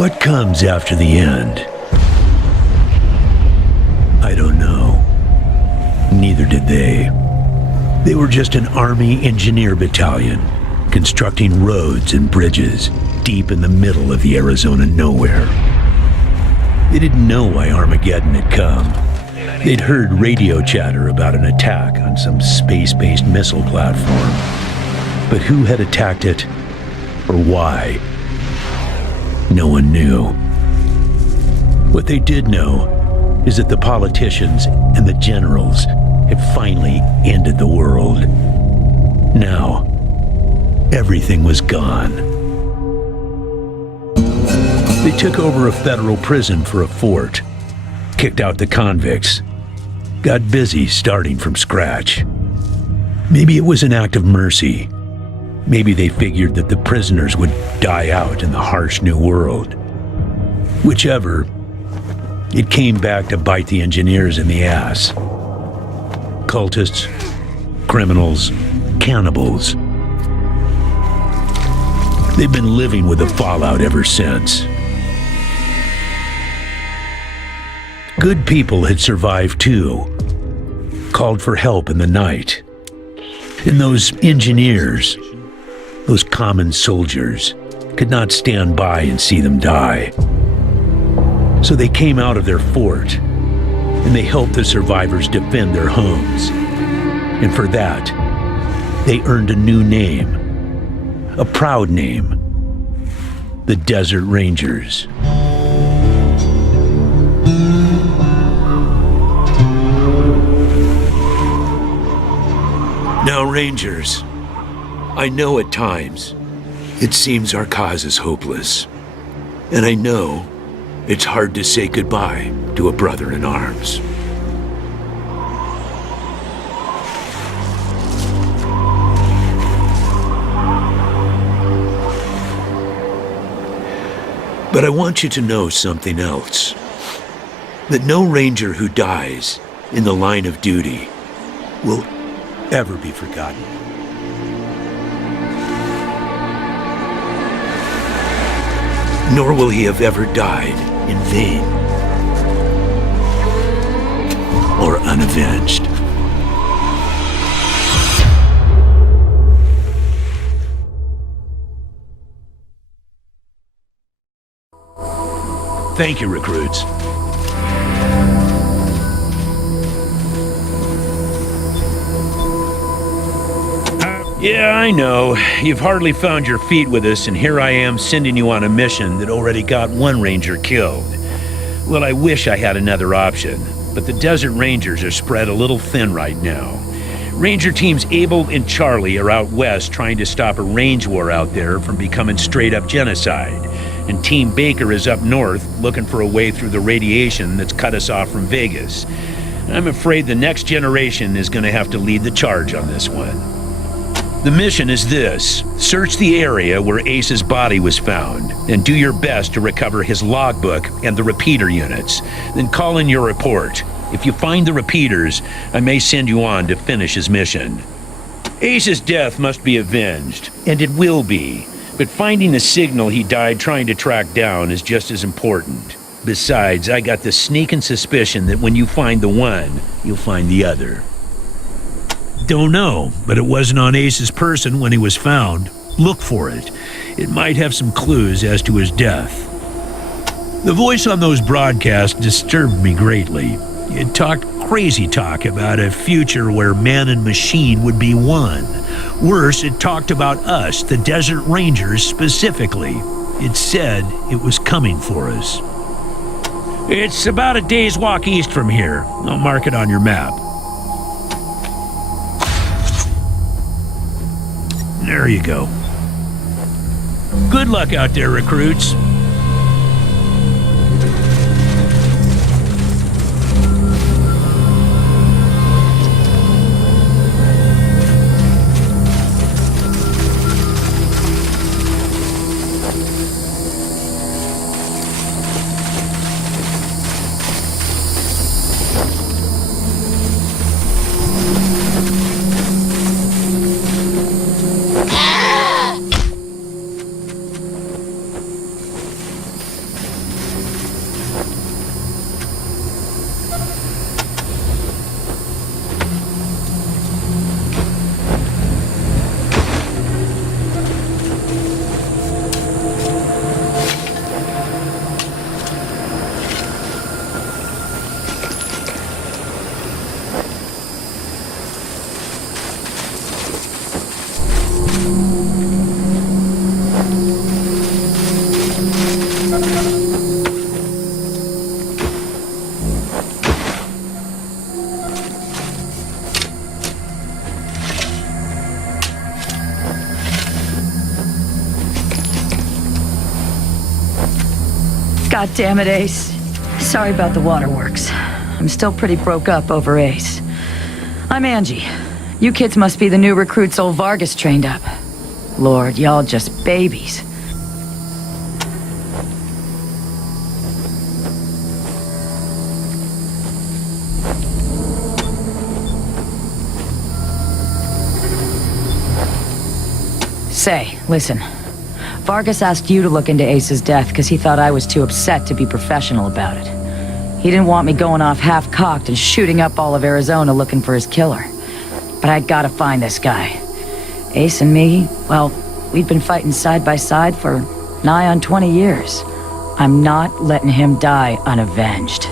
What comes after the end? I don't know. Neither did they. They were just an Army engineer battalion, constructing roads and bridges deep in the middle of the Arizona nowhere. They didn't know why Armageddon had come. They'd heard radio chatter about an attack on some space-based missile platform. But who had attacked it, or why? No one knew. What they did know is that the politicians and the generals had finally ended the world. Now, everything was gone. They took over a federal prison for a fort, kicked out the convicts, got busy starting from scratch. Maybe it was an act of mercy. Maybe they figured that the prisoners would die out in the harsh new world. Whichever, it came back to bite the engineers in the ass. Cultists, criminals, cannibals. They've been living with the fallout ever since. Good people had survived too, called for help in the night. And those engineers, those common soldiers, could not stand by and see them die. So they came out of their fort, and they helped the survivors defend their homes. And for that, they earned a new name, a proud name, the Desert Rangers. Now, Rangers, I know at times it seems our cause is hopeless, and I know it's hard to say goodbye to a brother in arms. But I want you to know something else. That no Ranger who dies in the line of duty will ever be forgotten. Nor will he have ever died in vain or unavenged. Thank you, recruits. Yeah, I know. You've hardly found your feet with us, and here I am sending you on a mission that already got one Ranger killed. Well, I wish I had another option, but the Desert Rangers are spread a little thin right now. Ranger Teams Abel and Charlie are out west trying to stop a range war out there from becoming straight-up genocide, and Team Baker is up north looking for a way through the radiation that's cut us off from Vegas. I'm afraid the next generation is going to have to lead the charge on this one. The mission is this: search the area where Ace's body was found, and do your best to recover his logbook and the repeater units. Then call in your report. If you find the repeaters, I may send you on to finish his mission. Ace's death must be avenged, and it will be, but finding the signal he died trying to track down is just as important. Besides, I got the sneaking suspicion that when you find the one, you'll find the other. Don't know, but it wasn't on Ace's person when he was found. Look for it. It might have some clues as to his death. The voice on those broadcasts disturbed me greatly. It talked crazy talk about a future where man and machine would be one. Worse, it talked about us, the Desert Rangers, specifically. It said it was coming for us. It's about a day's walk east from here. I'll mark it on your map. There you go. Good luck out there, recruits. God damn it, Ace. Sorry about the waterworks. I'm still pretty broke up over Ace. I'm Angie. You kids must be the new recruits old Vargas trained up. Lord, y'all just babies. Say, listen. Vargas asked you to look into Ace's death because he thought I was too upset to be professional about it. He didn't want me going off half-cocked and shooting up all of Arizona looking for his killer. But I gotta find this guy. Ace and me, well, we've been fighting side by side for nigh on 20 years. I'm not letting him die unavenged.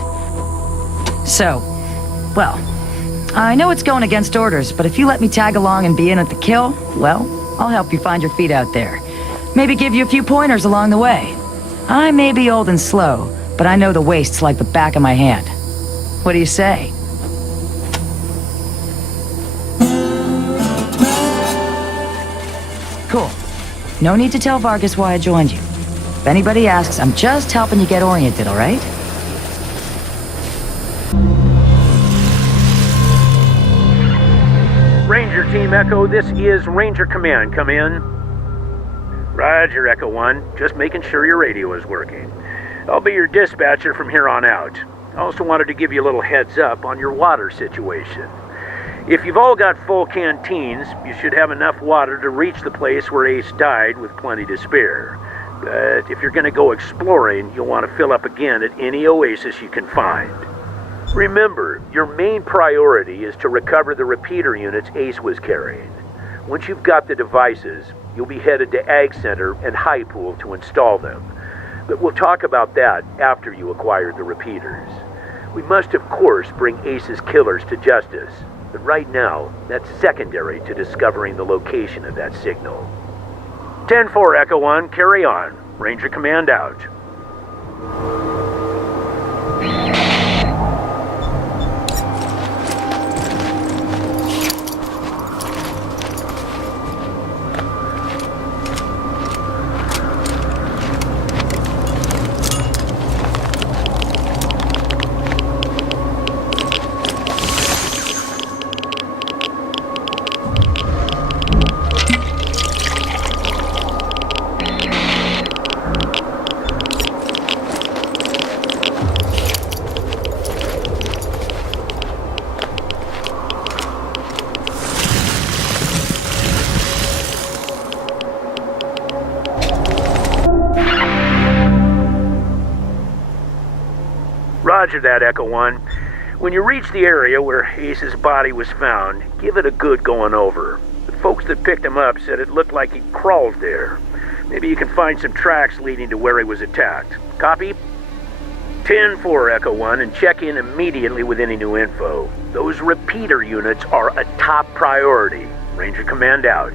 So, well, I know it's going against orders, but if you let me tag along and be in at the kill, well, I'll help you find your feet out there. Maybe give you a few pointers along the way. I may be old and slow, but I know the wastes like the back of my hand. What do you say? Cool. No need to tell Vargas why I joined you. If anybody asks, I'm just helping you get oriented, all right? Ranger Team Echo, this is Ranger Command. Come in. Roger, Echo 1. Just making sure your radio is working. I'll be your dispatcher from here on out. I also wanted to give you a little heads up on your water situation. If you've all got full canteens, you should have enough water to reach the place where Ace died with plenty to spare. But if you're going to go exploring, you'll want to fill up again at any oasis you can find. Remember, your main priority is to recover the repeater units Ace was carrying. Once you've got the devices, you'll be headed to Ag Center and High Pool to install them. But we'll talk about that after you acquire the repeaters. We must, of course, bring Ace's killers to justice. But right now, that's secondary to discovering the location of that signal. 10-4, Echo 1, carry on. Ranger Command out. Roger that, Echo 1. When you reach the area where Ace's body was found, give it a good going over. The folks that picked him up said it looked like he crawled there. Maybe you can find some tracks leading to where he was attacked. Copy? 10-4, Echo 1, and check in immediately with any new info. Those repeater units are a top priority. Ranger Command out.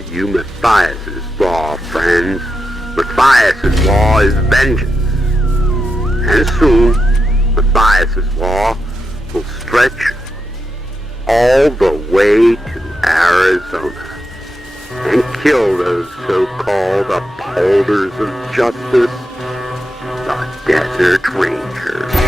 tell you Matthias's law, friends. Matthias's law is vengeance. And soon, Matthias's law will stretch all the way to Arizona and kill those so-called upholders of justice, the Desert Rangers.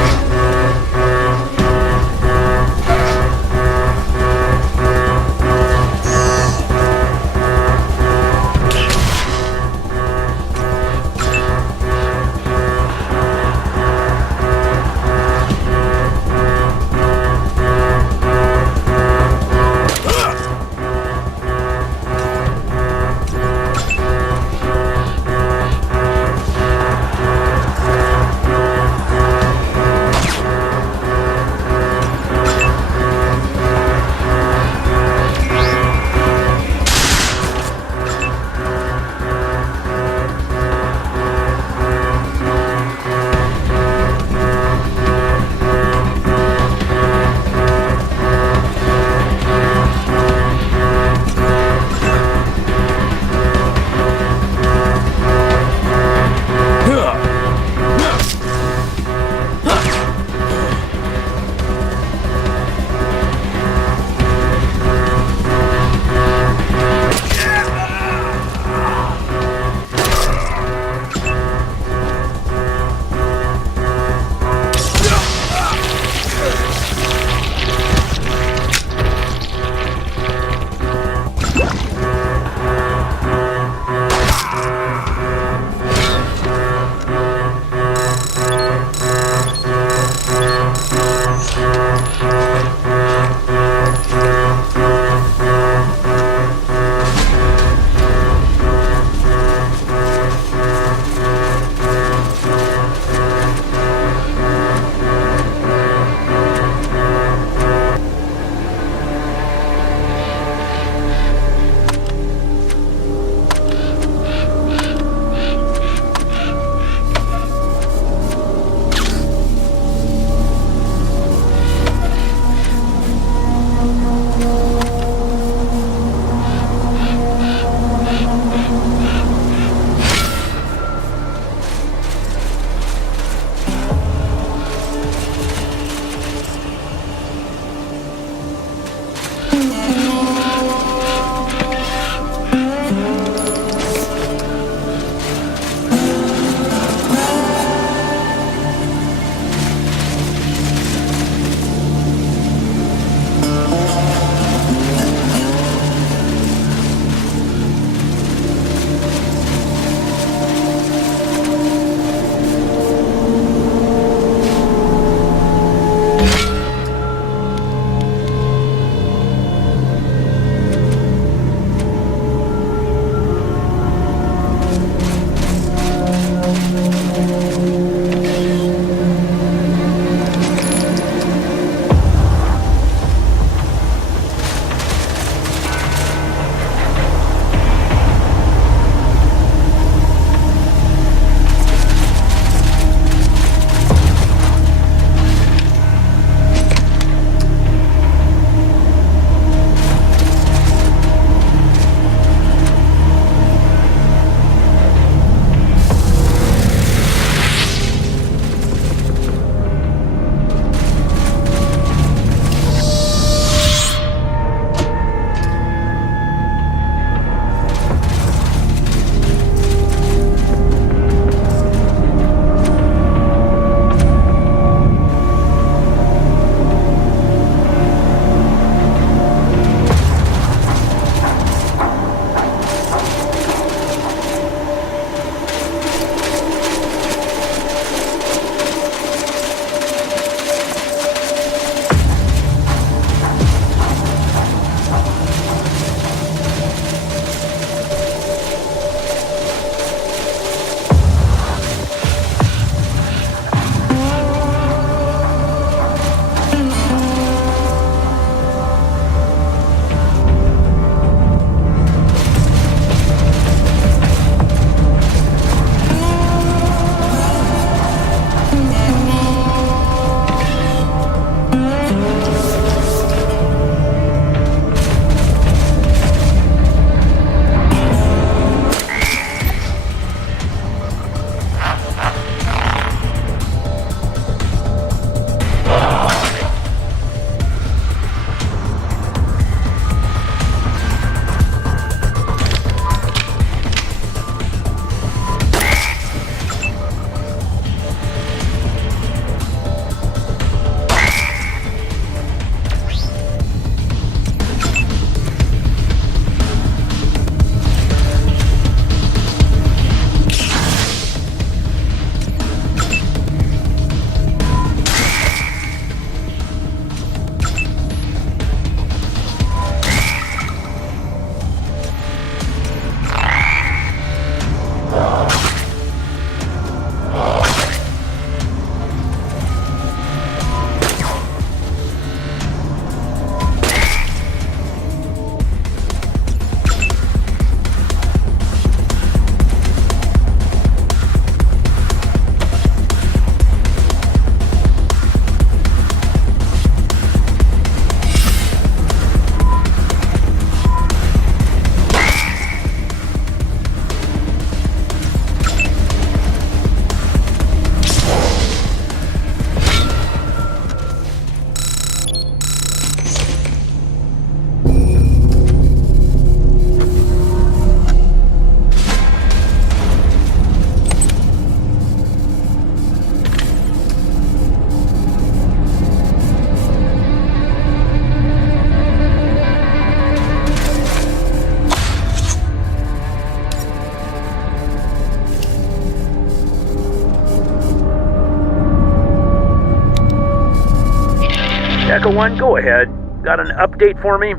1, go ahead. Got an update for me?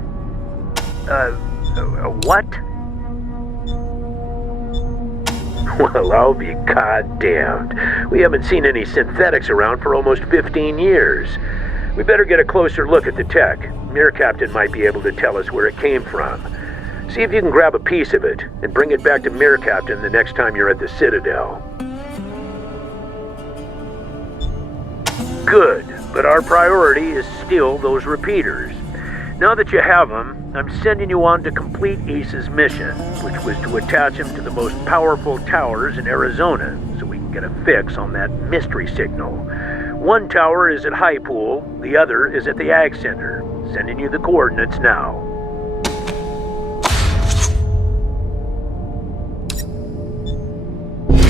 What? Well, I'll be goddamned. We haven't seen any synthetics around for almost 15 years. We better get a closer look at the tech. Mirror Captain might be able to tell us where it came from. See if you can grab a piece of it and bring it back to Mirror Captain the next time you're at the Citadel. Good, but our priority is still those repeaters. Now that you have them, I'm sending you on to complete Ace's mission, which was to attach him to the most powerful towers in Arizona, so we can get a fix on that mystery signal. One tower is at High Pool, the other is at the Ag Center. Sending you the coordinates now.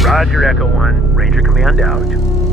Roger, Echo 1. Ranger Command out.